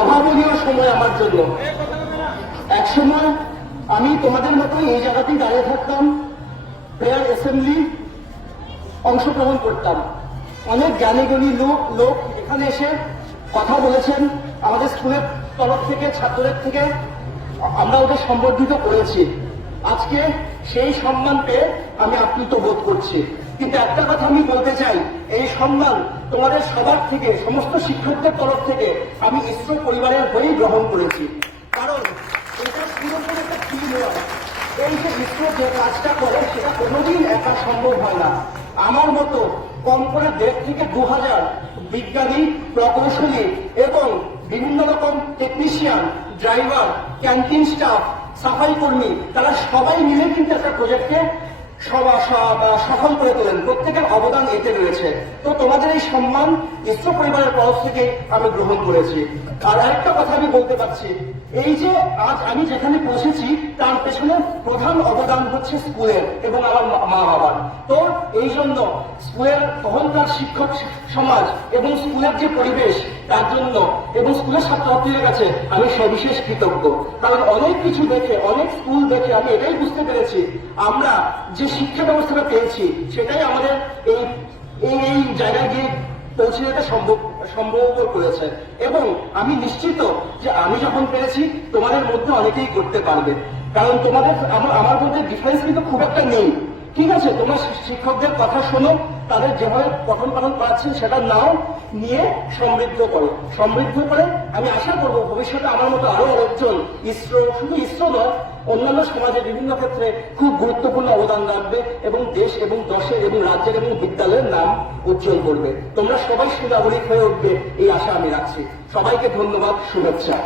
অভাবনীয় সময় আমার জন্য। এক সময় আমি তোমাদের মতো এই জায়গাতেই দাঁড়িয়ে থাকতাম, প্রেয়ার অ্যাসেম্বলি অংশগ্রহণ করতাম। অনেক জ্ঞানীগুণী লোক লোক এখানে এসে কথা বলেছেন। আমাদের স্কুলের তরফ থেকে, ছাত্রদের থেকে আমরা ওদের সম্বর্ধিত করেছি। আজকে সেই সম্মান পেয়ে আমি আপ্লুত বোধ করছি। কিন্তু একটা কথা আমি বলতে চাই, এই সম্মান তোমাদের সবার থেকে, সমস্ত শিক্ষকদের তরফ থেকে আমি ইসরো পরিবারের হয়েই গ্রহণ করেছি। কারণ এটা পুরোপুরি একটা ওয়ার্ক এই যে ইসরো যে কাজটা করে, সেটা কোনোদিন একা সম্ভব হয় না। আমার মতো কম করে দেড় থেকে দু হাজার বিজ্ঞানী, প্রকৌশলী এবং বিভিন্ন রকম টেকনিশিয়ান ড্রাইভার ক্যান্টিন স্টাফ সাফাই কর্মী তারা সবাই মিলে কিন্তু একটা প্রজেক্টকে সবা সব সফল করে তোলেন। প্রত্যেকের অবদান এতে রয়েছে। তো তোমাদের এই সম্মান ইসরো পরিবারের তরফ থেকে আমি গ্রহণ করেছি। আর আরেকটা কথা আমি বলতে পারছি। এই যে আজ আমি যেখানে পৌঁছেছি, তার পেছনে প্রধান অবদান হচ্ছে স্কুলের এবং আমার মা বাবার। তো এই জন্য স্কুলের তখনকার শিক্ষক সমাজ এবং স্কুলের যে পরিবেশ, তার জন্য এবং স্কুলের ছাত্রছাত্রীদের কাছে আমি সবিশেষ কৃতজ্ঞ। কারণ অনেক কিছু দেখে, অনেক স্কুল দেখে আমি এটাই বুঝতে পেরেছি। আমরা যে শিক্ষা ব্যবস্থাটা পেয়েছি, সেটাই আমাদের এই এই এই জায়গায় গিয়ে পৌঁছে যেতে সম্ভব সম্ভব করেছে। এবং আমি নিশ্চিত যে আমি যখন পেরেছি, তোমাদের মধ্যে অনেকেই করতে পারবে। কারণ তোমাদের, আমার আমার মধ্যে ডিফারেন্স কিন্তু খুব একটা নেই। ঠিক আছে, তোমার শিক্ষকদের কথা শোনো, তাদের যেভাবে পঠন পাঠন করাচ্ছেন সেটা নাও নিয়ে সমৃদ্ধ করো। সমৃদ্ধ করে আমি আশা করব ভবিষ্যতে আমার মতো আরও অনেকজন ইসরো, শুধু ইসরো নয়, অন্যান্য সমাজে বিভিন্ন ক্ষেত্রে খুব গুরুত্বপূর্ণ অবদান রাখবে এবং দেশ এবং দশের এবং রাজ্যের এবং বিদ্যালয়ের নাম উজ্জ্বল করবে। তোমরা সবাই সুনাগরিক হয়ে উঠবে, এই আশা আমি রাখছি। সবাইকে ধন্যবাদ, শুভেচ্ছা।